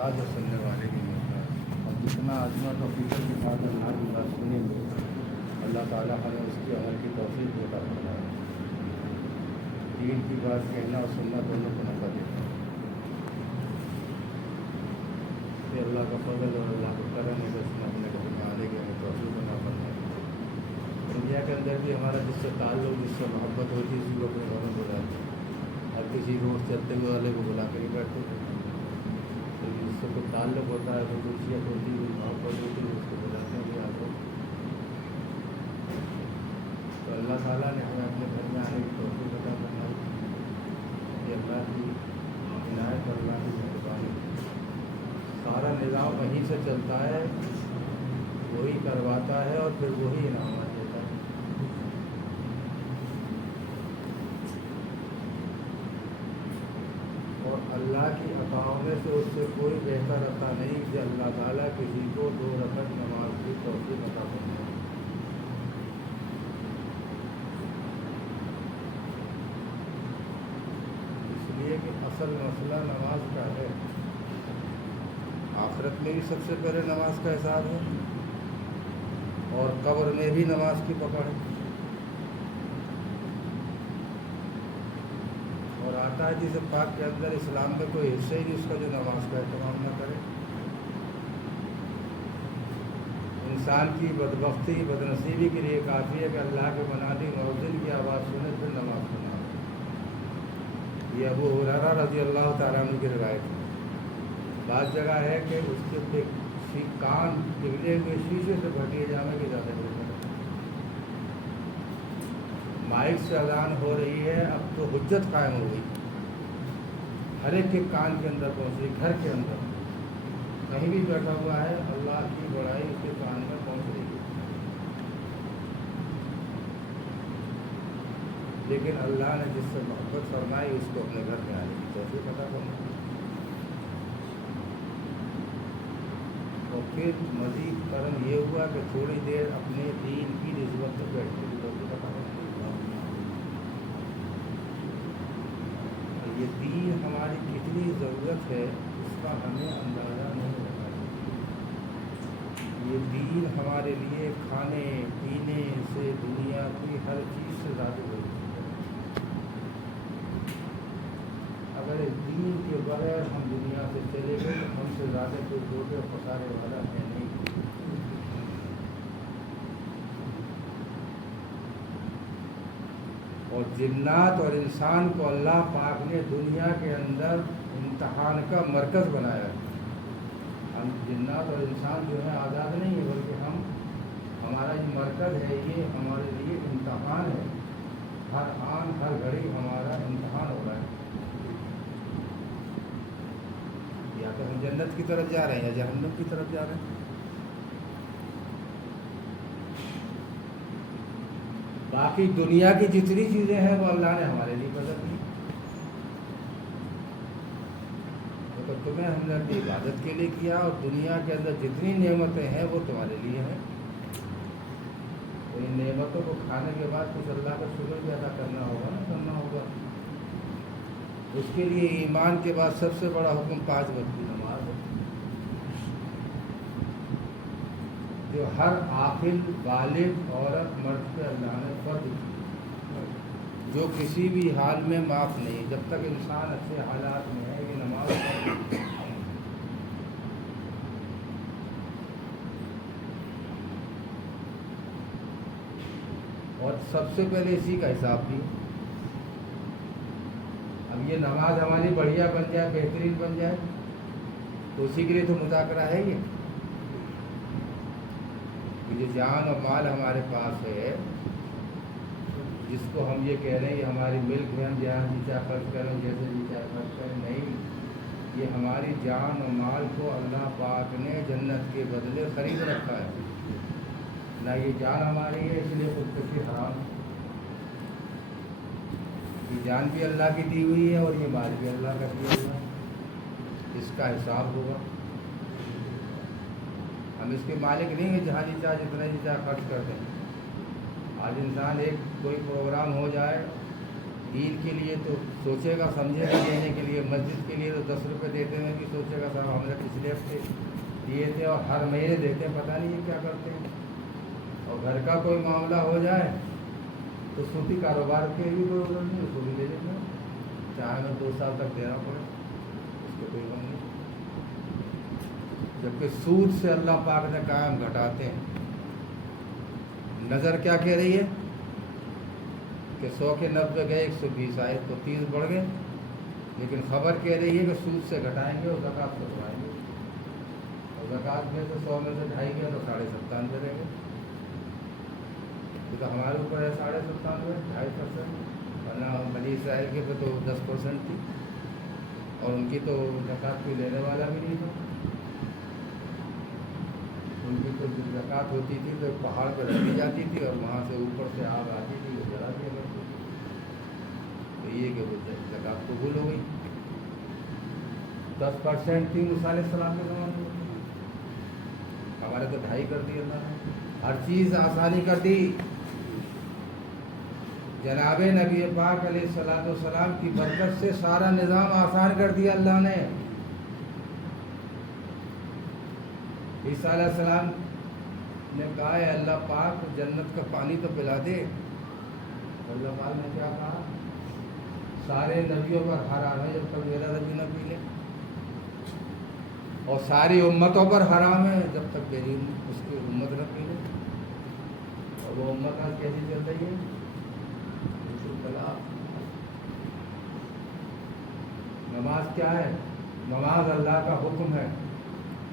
محتاج اور سننے والے بھی محتاج، اور جتنا عظمت اور فکر کے ساتھ اللہ کی بات سنیں گے اللہ تعالیٰ ہمیں اس کی عمل کی توفیق عطا فرمائے، دین کی بات کہنا اور سننا دونوں کو نفع دیتا ہے۔ یہ اللہ کا فضل اور اللہ کا کرم ہے، بس اپنے کو بنانے کے ہمیں توفیق عطا فرمائے۔ دنیا کے اندر بھی ہمارا جس سے تعلق، جس سے محبت ہوتی ہے، اسی کو اپنے گھر میں بلاتے ہیں۔ ہر کسی روڈ چلتے ہوئے والے کو بلا کر ہی بیٹھتے ہیں، لیکن جس سے کوئی تعلق ہوتا ہے، کوئی خصوصیت ہوتی ہے، محبت ہوتی ہے، اس کو بلاتے ہیں بھی آپ لوگ۔ تو اللہ تعالیٰ نے ہمیں اپنے گھر میں آنے کی توفیق عطا فرمائی، یہ اللہ کی عنایت اور اللہ کی مہربانی۔ سارا نظام وہیں سے چلتا ہے، وہی کرواتا ہے اور پھر وہی انعامات دیتا ہے۔ اور اللہ کی عطاؤں میں سے اس سے کوئی بہتر عطا نہیں کہ اللہ تعالیٰ کسی کو 2 رکعت نماز کی توفیق عطا فرمائے۔ اس لیے کہ اصل مسئلہ نماز کا ہے، آخرت میں بھی سب سے پہلے نماز کا حساب ہے اور قبر میں بھی نماز کی پکڑ ہے۔ اور آتا ہے جسے پاک کے اندر اسلام میں کوئی حصہ ہی نہیں اس کا جو نماز کا اہتمام نہ کرے۔ انسان کی بدبختی، بدنصیبی کے لیے کافی ہے کہ اللہ کے منادی مؤذن کی آواز سنے پھر نماز پڑھنا۔ یہ ابو ہریرہ رضی اللہ تعالیٰ عنہ کی روایت ہے۔ بعض جگہ ہے کہ اس کے کان پگھلے ہوئے شیشے سے بھٹیے جانے کے زیادہ بہتر ہے۔ مائک سے اذان ہو رہی ہے، اب تو حجت قائم ہو گئی، ہر ایک کے کان کے اندر پہنچ رہی، گھر کے اندر کہیں بھی بیٹھا ہوا ہے، اللہ کی بڑائی اس کے کان میں پہنچ رہی ہے۔ لیکن اللہ نے جس سے محبت فرمائی اس کو اپنے گھر میں آنے کی توفیق عطا فرمائی۔ اور پھر مزید کرم یہ ہوا کہ تھوڑی دیر اپنے دین کی نسبت سے بیٹھنے کی توفیق عطا فرمائی۔ یہ دین ہماری کتنی ضرورت ہے اس کا ہمیں اندازہ نہیں ہوتا۔ یہ دین ہمارے لیے کھانے پینے سے دنیا کی ہر چیز سے زیادہ ضروری ہے۔ اگر اس دین کے بغیر ہم دنیا سے چلے گئے تو ہم سے زیادہ کوئی ٹوٹے اور پسارے والا ہے نہیں۔ اور جنات اور انسان کو اللہ پاک نے دنیا کے اندر امتحان کا مرکز بنایا ہے۔ ہم جنات اور انسان جو ہے آزاد نہیں ہے، بلکہ ہمارا جو مرکز ہے یہ ہمارے لیے امتحان ہے۔ ہر آن ہر گھڑی ہمارا امتحان ہو رہا ہے، یا تو ہم جنت کی طرف جا رہے ہیں یا جہنم کی طرف جا رہے ہیں۔ باقی دنیا کی جتنی چیزیں ہیں وہ اللہ نے ہمارے لیے پیدا کی، تو تمہیں ہم نے اپنی عبادت کے لیے کیا، اور دنیا کے اندر جتنی نعمتیں ہیں وہ تمہارے لیے ہیں۔ تو ان نعمتوں کو کھانے کے بعد کچھ اللہ کا شکر بھی ادا کرنا ہوگا نا، کرنا ہوگا۔ اس کے لیے ایمان کے بعد سب سے بڑا حکم 5 وقت کی نماز ہے، جو ہر عاقل بالغ عورت مرد پہ اللہ نے فرض کی، جو کسی بھی حال میں معاف نہیں۔ جب تک انسان اچھے حالات میں ہے یہ نماز فرض ہے۔ اور سب سے پہلے اسی کا حساب بھی۔ اب یہ نماز ہماری بڑھیا بن جائے، بہترین بن جائے، تو اسی کے لیے تو مذاکرہ ہے یہ کہ جو جان اور مال ہمارے پاس ہے، جس کو ہم یہ کہہ رہے ہیں یہ ہماری ملک ہے، ہم جہاں جی چاہے خرچ کریں، جیسے جی چاہے خرچ کریں، نہیں، یہ ہماری جان اور مال کو اللہ پاک نے جنت کے بدلے خرید رکھا ہے۔ نہ یہ جان ہماری ہے اس لیے خودکشی حرام ہے، یہ جان بھی اللہ کی دی ہوئی ہے اور یہ مال بھی اللہ کا دیا ہوا ہے، اس کا حساب ہوگا۔ ہم اس کے مالک نہیں ہیں جہاں جی چاہے جتنا جی چاہے خرچ کر دیں۔ آج انسان ایک کوئی پروگرام ہو جائے دین کے لیے تو سوچے گا سمجھے گا دینے کے لیے، مسجد کے لیے تو 10 روپے دیتے ہیں بھی سوچے گا صاحب ہم نے پچھلے ہفتے دیے تھے اور ہر مہینے دیتے ہیں، پتہ نہیں یہ کیا کرتے ہیں۔ اور گھر کا کوئی معاملہ ہو جائے تو صوفی کاروبار کے بھی کوئی عذر نہیں، اس کو بھی لے لیں گے، چاہے میں 2 سال تک دینا پڑے، اس کو کوئی غم نہیں۔ جبکہ سود سے اللہ پاک نے کہا ہم گھٹاتے ہیں۔ نظر کیا کہہ رہی ہے کہ 100 کے 90 گئے 120 آئے تو 30 بڑھ گئے، لیکن خبر کہہ رہی ہے کہ سود سے گھٹائیں گے اور زکوٰۃ سے بڑھائیں گے، اور زکوٰۃ میں سے 100 میں سے 2.5 گیا تو 97.5 رہیں گے۔ تو ہمارے اوپر ہے 97.5 2.5%، ورنہ بنی اسرائیل کے پہ تو 10% تھی، اور ان کی تو زکوٰۃ کوئی لینے والا بھی نہیں تھا۔ ان کی تو زکوٰۃ ہوتی تھی تو پہاڑ پہ رکھی جاتی تھی اور وہاں سے اوپر سے آگ آتی تھی، وہ جلا دیا کرتی تھی۔ تو یہ کہ وہ زکوٰۃ قبول ہو گئی، 10% تھی موسیٰ علیہ السلام کے زمانے میں، ہمارے تو 2.5 کر دی اللہ نے، ہر چیز آسانی کر دی۔ جناب نبی پاک علیہ السلام کی برکت سے سارا نظام آسان کر دیا اللہ نے۔ عیسیٰ علیہ السلام نے کہا ہے اللہ پاک جنت کا پانی تو پلا دے، اللہ پاک نے کیا کہا؟ سارے نبیوں پر حرام ہے جب تک میرا نبی نہ پی لے، اور ساری امتوں پر حرام ہے جب تک میری اس کی امت نہ پی لے۔ اور وہ امت آج کیسی چل رہی ہے؟ نماز کیا ہے؟ نماز اللہ کا حکم ہے،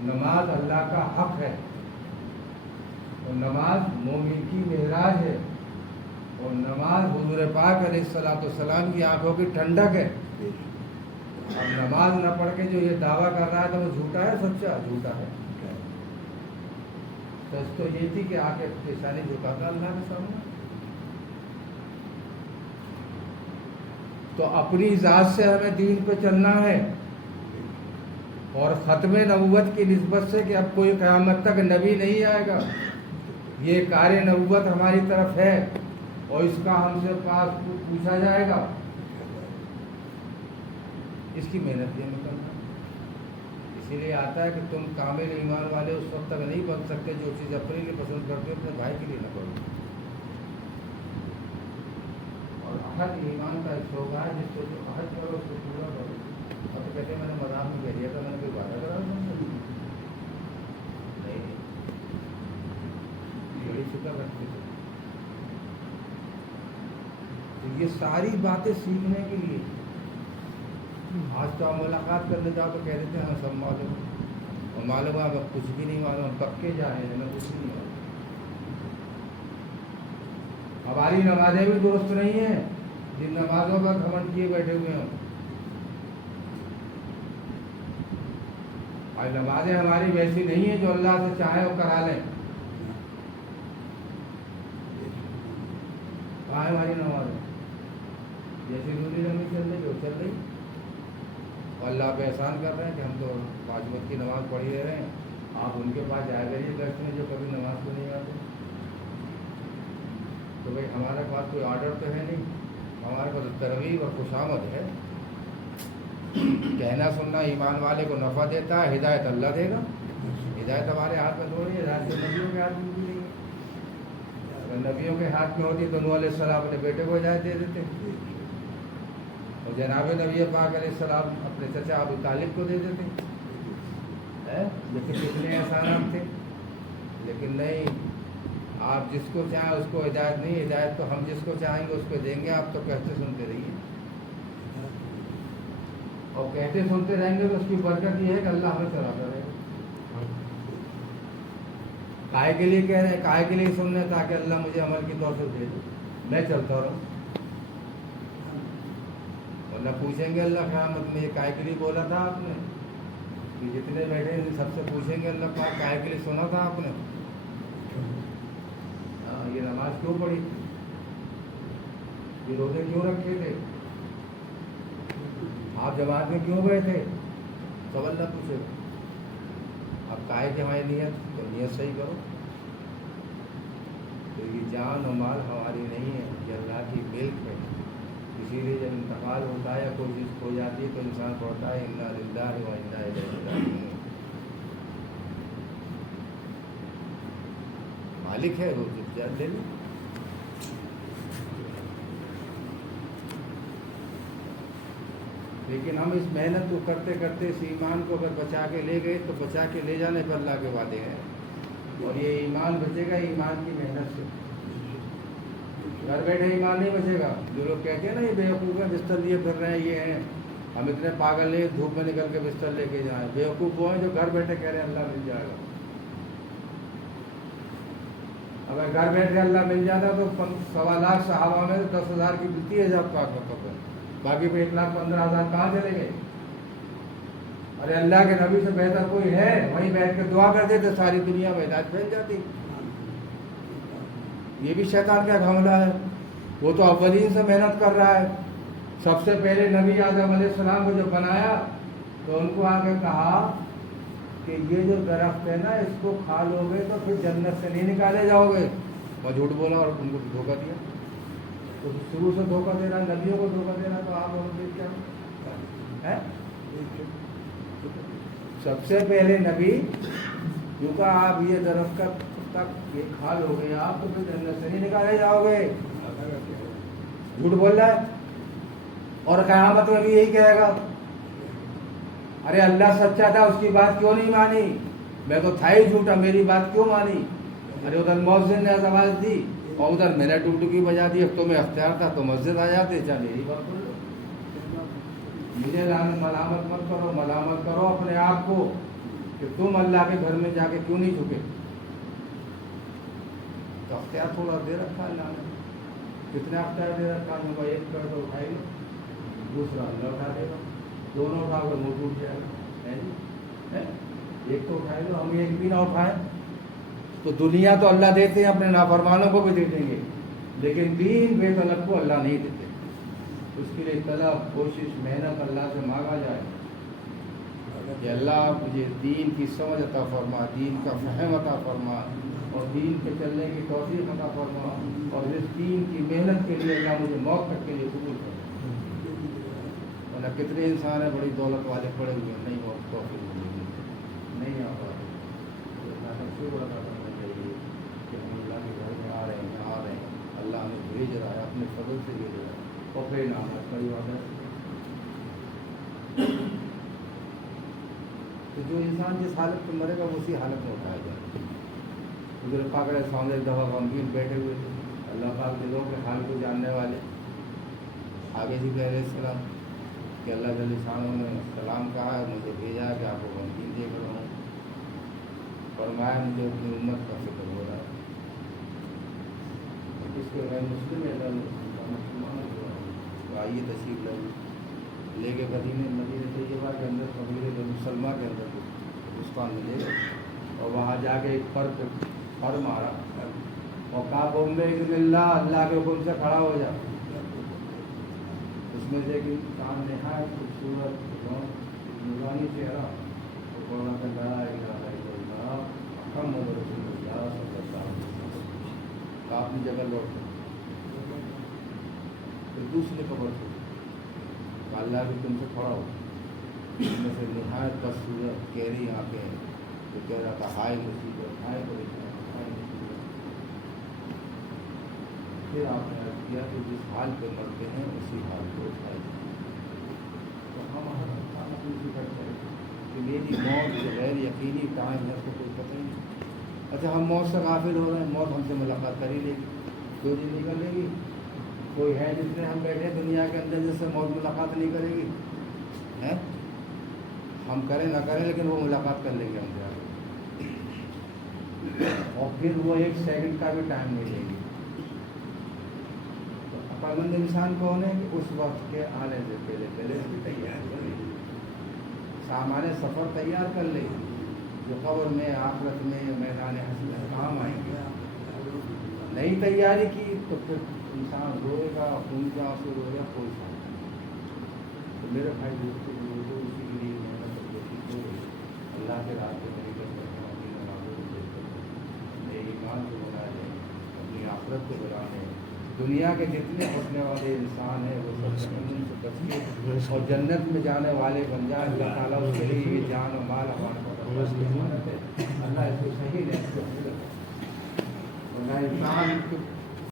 نماز اللہ کا حق ہے، اور نماز مومن کی معراج ہے، اور نماز حضور پاک علیہ السلام کی آنکھوں کی ٹھنڈک ہے۔ اب نماز نہ پڑھ کے جو یہ دعویٰ کر رہا ہے تو وہ جھوٹا ہے، سچا جھوٹا ہے۔ سچ تو یہ تھی کہ آ کے پیشانی جھکاتا اللہ کے سامنے۔ تو اپنی ذات سے ہمیں دین پہ چلنا ہے، اور ختم نبوت کی نسبت سے کہ اب کوئی قیامت تک نبی نہیں آئے گا، یہ کار نبوت ہماری طرف ہے اور اس کا ہم سے پاس پوچھا جائے گا، اس کی محنت بھی ہمیں کرنا ہے۔ اسی لیے آتا ہے کہ تم کامل ایمان والے اس وقت تک نہیں بن سکتے جو چیز اپنے لیے پسند کرتے اپنے بھائی کے لیے نہ کرو۔ اور عہد ایمان کا ایک شعبہ ہے جس کو جو عہد کرو اس کو پورا کرو۔ اب تو کہتے ہیں میں نے مذاق میں کہہ دیا تھا، میں نے کوئی وعدہ کرا نہیں، بڑی فکر رکھتے تھے۔ تو یہ ساری باتیں سیکھنے کے لیے آج تو ہم ملاقات کرنے جاؤ تو کہہ دیتے ہیں ہمیں سب معلوم ہے، اور معلوم ہے اب کچھ بھی نہیں معلوم، پکے جائیں ہمیں کچھ بھی نہیں معلوم۔ ہماری نمازیں بھی درست نہیں ہیں جن نمازوں کا گھمنڈ کیے بیٹھے ہوئے ہیں۔ اور نمازیں ہماری ویسی نہیں ہیں جو اللہ سے چاہے وہ کرا لیں۔ کہاں ہے ہماری نمازیں؟ جیسی روزی لمبی چل رہی وہ چل رہی، اور اللہ پہ احسان کر رہے ہیں کہ ہم تو 5 وقت کی نماز پڑھی رہے ہیں، آپ ان کے پاس جایا کریے درس میں جو کبھی نماز کو نہیں آتے۔ تو بھائی ہمارے پاس کوئی آرڈر تو ہے نہیں، ہمارے پاس ترغیب اور خوشامد ہے۔ کہنا سننا ایمان والے کو نفع دیتا ہے، ہدایت اللہ دے گا۔ ہدایت ہمارے ہاتھ میں تھوڑی ہے، ہدایت تو نبیوں کے ہاتھ میں بھی نہیں ہے۔ اگر نبیوں کے ہاتھ میں ہوتی تو نوح علیہ السلام اپنے بیٹے کو ہدایت دے دیتے، اور جناب نبی پاک علیہ السلام اپنے چچا ابو طالب کو دے دیتے، لیکن کتنے احسانات تھے۔ لیکن نہیں، آپ جس کو چاہیں اس کو ہدایت نہیں، ہدایت تو ہم جس کو چاہیں گے اس کو دیں گے، آپ تو کہتے سنتے رہیے، اور کہتے سنتے رہیں گے تو اس کی برکت یہ ہے کہ اللہ ہمیں چلاتا رہے گا۔ کائے کے لیے کہہ رہے ہیں، کائے کے لیے سن رہے ہیں تاکہ اللہ مجھے عمل کی توفیق دے دے، میں چلتا رہوں۔ اللہ پوچھیں گے اللہ قیامت میں یہ کائے کے لیے بولا تھا آپ نے، یہ جتنے بیٹھے ہیں سب سے پوچھیں گے اللہ پاک کائے کے لیے سنا تھا آپ نے، یہ نماز کیوں پڑھی تھی، یہ روزے کیوں رکھے تھے، آپ جماعت میں کیوں گئے تھے، سب اللہ پوچھے گا۔ اب کائے کہ ہماری نیت، تو نیت صحیح کرو۔ تو یہ جان و مال ہماری نہیں ہے، یہ اللہ کی ملک ہے، اسی لیے جب انتقال ہوتا ہے یا کوئی چیز کھو جاتی ہے تو انسان پڑھتا ہے انا للہ و انا الیہ راجعون. مالک ہے وہ جب لے لے. لیکن ہم اس محنت کو کرتے کرتے اس ایمان کو اگر بچا کے لے گئے تو بچا کے لے جانے پر اللہ کے وعدے ہیں. اور یہ ایمان بچے گا ایمان کی محنت سے. گھر بیٹھے ایمان نہیں بچے گا. جو لوگ کہتے ہیں نا یہ بیوقوف ہیں بستر لیے پھر رہے ہیں یہ ہیں ہم اتنے پاگل نہیں دھوپ میں نکل کے بستر لے کے جائیں. بیوقوف وہ ہیں جو گھر بیٹھے کہہ رہے ہیں اللہ مل جائے گا. اگر گھر بیٹھے اللہ مل جاتا تو 1.25 لاکھ صحابہ میں 10,000 کی ملتی ہے جب پاک وقت پر. باقی پہ 1,15,000 کہاں چلے گئے؟ ارے اللہ کے نبی سے بہتر کوئی ہے؟ وہیں بیٹھ کے دعا کر دیتے ساری دنیا میں ہدایت پھیل جاتی. یہ بھی شیطان کا حملہ ہے. وہ تو اولین سے محنت کر رہا ہے. سب سے پہلے نبی آدم علیہ السلام کو جب بنایا تو ان کو آ کے کہا کہ یہ جو درخت ہے نا اس کو کھا لو گے تو پھر جنت سے نہیں نکالے جاؤ گے. اور جھوٹ بولا اور ان کو دھوکہ دیا. تو شروع سے دھوکہ دے رہا ہے نبیوں کو دھوکہ دے رہا تو آپ اور کیا ہے؟ سب سے پہلے نبی جو کہا آپ یہ درخت تک یہ کھا لو گے آپ تو پھر جنت سے نہیں نکالے جاؤ گے. جھوٹ بول رہا ہے. اور قیامت میں بھی یہی کہے گا ارے اللہ سچا تھا اس کی بات کیوں نہیں مانی؟ میں تو تھا ہی جھوٹا میری بات کیوں مانی؟ ارے ادھر مؤذن نے آواز دی اور ادھر میں نے ڈبڈکی بجا دی. اب تو میں اختیار تھا تو مسجد آ جاتے. چل یہی بات کر لو. مجھے ملامت مت کرو. ملامت کرو اپنے آپ کو کہ تم اللہ کے گھر میں جا کے کیوں نہیں جھکے. تو اختیار تھوڑا دے رکھا اللہ نے. کتنا اختیار دے رکھا ہے. ایک کر تو اٹھائے گا دوسرا اللہ اٹھا دے گا. دونوں اٹھا کر منہ ٹوٹ جائے گا. ایک تو اٹھائے گا ہم ایک بھی نہ اٹھائیں تو دنیا تو اللہ دیتے ہیں اپنے نافرمانوں کو بھی دے دیں گے لیکن دین بے طلب کو اللہ نہیں دیتے. اس کے لیے طلب کوشش محنت اللہ سے مانگا جائے کہ اللہ مجھے دین کی سمجھ عطا فرما دین کا فہم عطا فرما اور دین کے چلنے کی توفیق عطا فرما اور اس دین کی محنت کے لیے اللہ مجھے موت تک کے لیے قبول کرے. ورنہ کتنے انسان ہیں بڑی دولت والے پڑے ہوئے ہیں نہیں بہت توفیق نہیں آ پا رہے. سب سے بڑا کرنا چاہیے کہ ہم اللہ کے گھر میں آ رہے ہیں اللہ ہمیں بھیج رہا ہے اپنے فضل سے بھیج رہا ہے. اور پھر نام ہے بڑی بات ہے. تو جو انسان جس حالت میں مرے گا وہ اسی حالت میں اٹھایا جائے. حضرت پاک علیہ السلام ایک دفعہ غمگین بیٹھے ہوئے تھے. اللہ پاک دلوں کے حال کو جاننے والے آگے جی علیہ السلام کہ اللہ جل شانہ نے سلام کہا ہے مجھے بھیجا کہ آپ کو غمگین دیکھ رہا ہوں. فرمایا مجھے اپنی امت کا فکر ہو رہا ہے. اس کے غیر مسلم ہے مسلمان تو آئیے تشریف لے کے مدینہ طیبہ کے اندر قبیلے بنو سلمہ کے اندر ہندوستان میں لے گئے اور وہاں جا کے ایک پر مارا اور کہا بومبے اللہ کے حکم سے کھڑا ہو جا. اس میں سے کہ کام نہایت خوبصورت نورانی چہرہ اور قرآن کا لڑا کم ہو رسول اللہ صلی اللہ علیہ وسلم کا اپنی جگہ لوٹ پھر دوسری خبر تھی اللہ بھی تم سے کھڑا ہو. اس میں سے نہایت خوبصورت گہری آنکھیں تو کہہ رہا تھا ہائے مصیبت ہائے پریشانی ہائے مصیبت. پھر آپ نے عرض کیا کہ جس حال پہ مرتے ہیں اسی حال کو اٹھائے. تو ہم اپنی فکر کریں کہ میری موت جو غیر یقینی ٹائم ہے اس کو کوئی پتہ ہی نہیں. اچھا ہم موت سے غافل ہو رہے ہیں. موت ہم سے ملاقات کر ہی لے گی. 2 دن نکل لے گی. کوئی ہے جس میں ہم بیٹھے دنیا کے اندر جس سے موت ملاقات نہیں کرے گی ہے. ہم کریں نہ کریں لیکن وہ ملاقات کر لیں گے ہم سے اور پھر وہ 1 سیکنڈ کا بھی ٹائم نہیں لے گی. تو عقل مند انسان کون ہے کہ اس وقت کے آنے سے پہلے اس کی تیاری کرے گی. سامان سفر تیار کر لے گی جو قبر میں آخرت میں میدان حشر میں کام آئیں گے. نہیں تیاری کی تو پھر انسان روئے گا خون کے آنسو روئے گا کوئی فائدہ نہیں. تو میرے بھائی دوستوں اسی کے لیے محنت اور کوشش ہو رہی. اللہ کے راستے میں نکل کرتا ہوں اپنی نمازوں کو دیکھ کر اپنے ایمان کو بنانے اپنی آخرت کو بنانے دنیا کے جتنے اٹھنے والے انسان ہیں وہ سب جہنم سے بچ کے اور جنت میں جانے والے بن جائے. اللہ تعالیٰ اس کے لیے یہ جان و مال ہمارے پاس اللہ اس کو صحیح نہیں. انسان